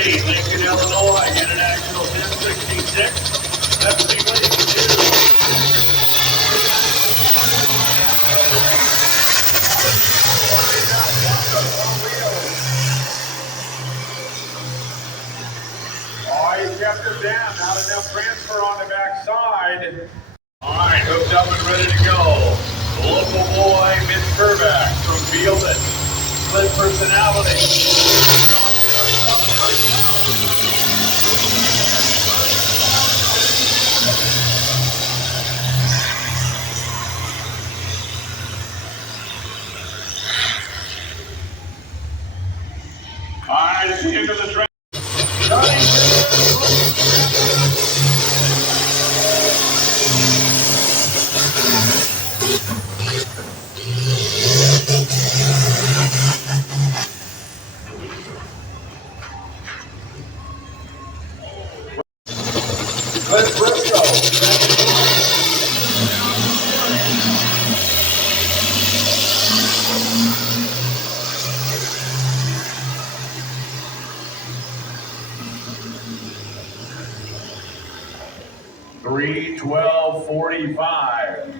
City, Lincoln, Illinois, International 1066. Let's see what he can do. Oh, he kept it down. Not enough transfer on the backside. All right, hooked up and ready to go. The local boy, Mitch Kerback from Fielded. Split personality. All right, it's the end of the track. Let's Briscoe. 3:12:45.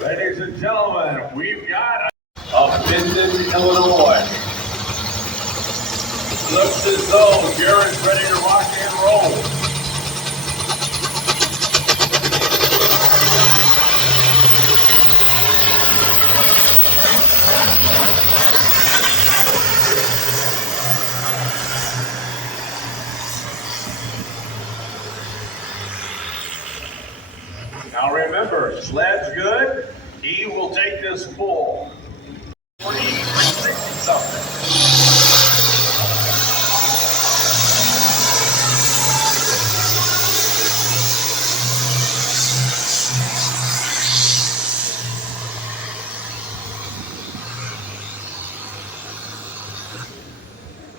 Ladies and gentlemen, we've got a Minden, Illinois. Looks as though Jared's ready to rock and roll. Now remember, sled's good. He will take this full. 360 something.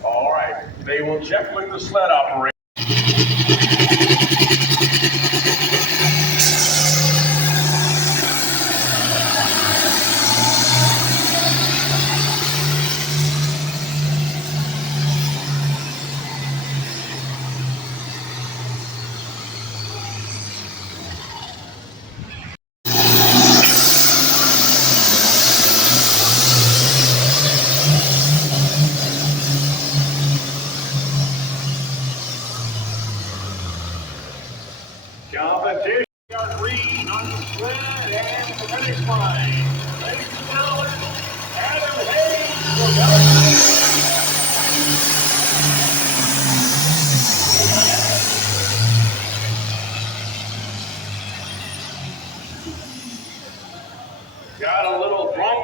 All right, they will check with the sled operator. Competition green on the sled and the finish line. Ladies and gentlemen, Adam Hayes will go. Got a little bump.